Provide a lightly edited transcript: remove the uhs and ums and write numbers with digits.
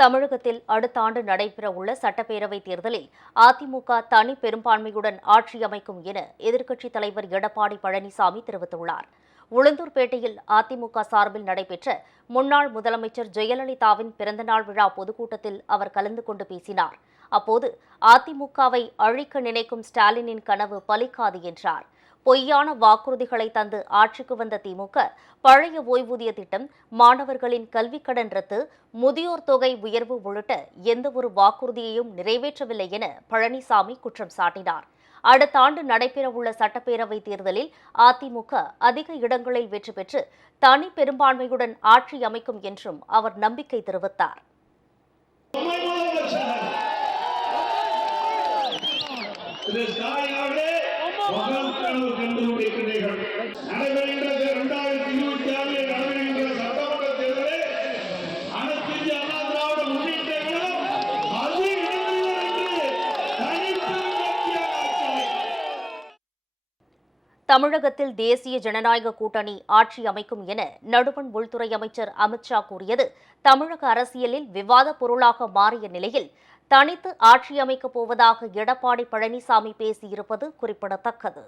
தமிழகத்தில் அடுத்த ஆண்டு நடைபெறவுள்ள சட்டப்பேரவைத் தேர்தலில் அதிமுக தனி பெரும்பான்மையுடன் ஆட்சி அமைக்கும் என எதிர்க்கட்சித் தலைவர் எடப்பாடி பழனிசாமி தெரிவித்துள்ளார். உளுந்தூர்பேட்டையில் அதிமுக சார்பில் நடைபெற்ற முன்னாள் முதலமைச்சர் ஜெயலலிதாவின் பிறந்தநாள் விழா பொதுக்கூட்டத்தில் அவர் கலந்து கொண்டு பேசினார். அப்போது அதிமுகவை அழிக்க நினைக்கும் ஸ்டாலினின் கனவு பலிக்காது என்றார். பொய்யான வாக்குறுதிகளை தந்து ஆட்சிக்கு வந்த திமுக பழைய ஓய்வூதிய திட்டம், மாணவர்களின் கல்விக்கடன் ரத்து, முதியோர் தொகை உயர்வு உள்ளிட்ட எந்தவொரு வாக்குறுதியையும் நிறைவேற்றவில்லை என பழனிசாமி குற்றம் சாட்டினார். அடுத்த ஆண்டு நடைபெறவுள்ள சட்டப்பேரவைத் தேர்தலில் அதிமுக அதிக இடங்களில் வெற்றி பெற்று தனி பெரும்பான்மையுடன் ஆட்சி அமைக்கும் என்றும் அவர் நம்பிக்கை தெரிவித்தார். தமிழகத்தில் தேசிய ஜனநாயக கூட்டணி ஆட்சி அமைக்கும் என நடுவண் உள்துறை அமைச்சர் அமித்ஷா கூறியது தமிழக அரசியலில் விவாத பொருளாக மாறிய நிலையில் தனித்து ஆட்சி அமைக்கப் போவதாக எடப்பாடி பழனிசாமி பேசியிருப்பது குறிப்பிடத்தக்கது.